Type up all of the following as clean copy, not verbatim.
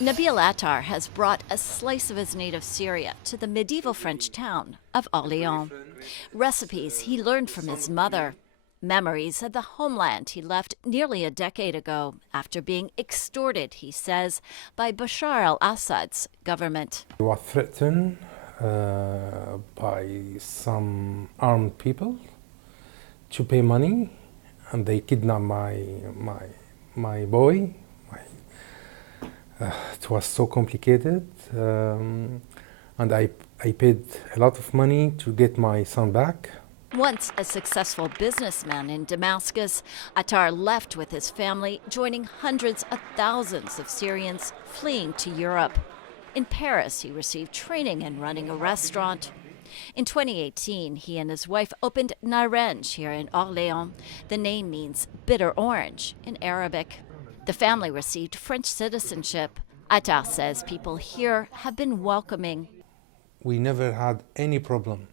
Nabil Attar has brought a slice of his native Syria to the medieval French town of Orléans. Recipes he learned from his mother. Memories of the homeland he left nearly a decade ago after being extorted, he says, by Bashar al-Assad's government. We were threatened by some armed people to pay money, and they kidnapped my boy. It was so complicated, and I paid a lot of money to get my son back. Once a successful businessman in Damascus, Attar left with his family, joining hundreds of thousands of Syrians fleeing to Europe. In Paris, he received training in running a restaurant. In 2018, he and his wife opened Naranj here in Orléans. The name means bitter orange in Arabic. The family received French citizenship. Attar says people here have been welcoming. We never had any problem.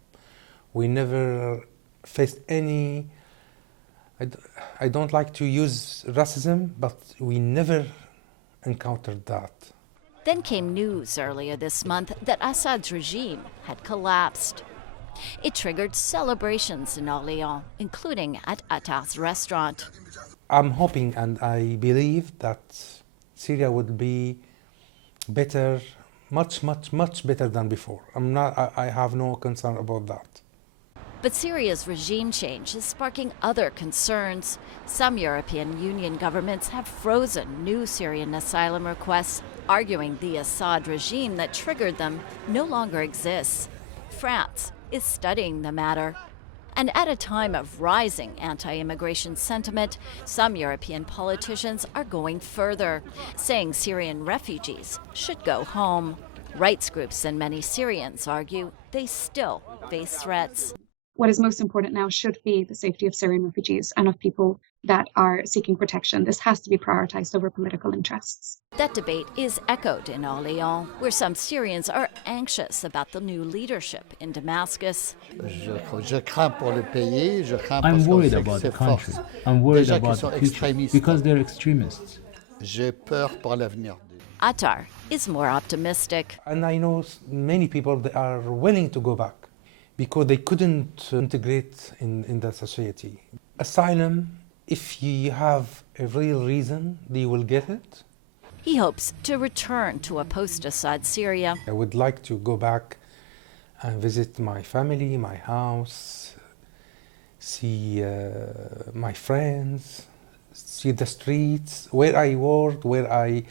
We never faced any, I don't like to use racism, but we never encountered that. Then came news earlier this month that Assad's regime had collapsed. It triggered celebrations in Orléans, including at Attar's restaurant. I'm hoping and I believe that Syria will be better, much better than before. I have no concern about that. But Syria's regime change is sparking other concerns. Some European Union governments have frozen new Syrian asylum requests, arguing the Assad regime that triggered them no longer exists. France is studying the matter. And at a time of rising anti-immigration sentiment, some European politicians are going further, saying Syrian refugees should go home. Rights groups and many Syrians argue they still face threats. What is most important now should be the safety of Syrian refugees and of people that are seeking protection. This has to be prioritized over political interests. That debate is echoed in Orléans, where some Syrians are anxious about the new leadership in Damascus. I'm worried about the country. I'm worried about the future because they're extremists. Attar is more optimistic. And I know many people that are willing to go back because they couldn't integrate in the society. Asylum, if you have a real reason, they will get it. He hopes to return to a post-Assad Syria. I would like to go back and visit my family, my house, see my friends, see the streets, where I worked, where I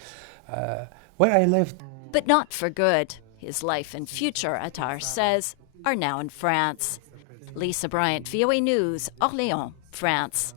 lived. But not for good. His life and future, Attar says, are now in France. Lisa Bryant, VOA News, Orléans, France.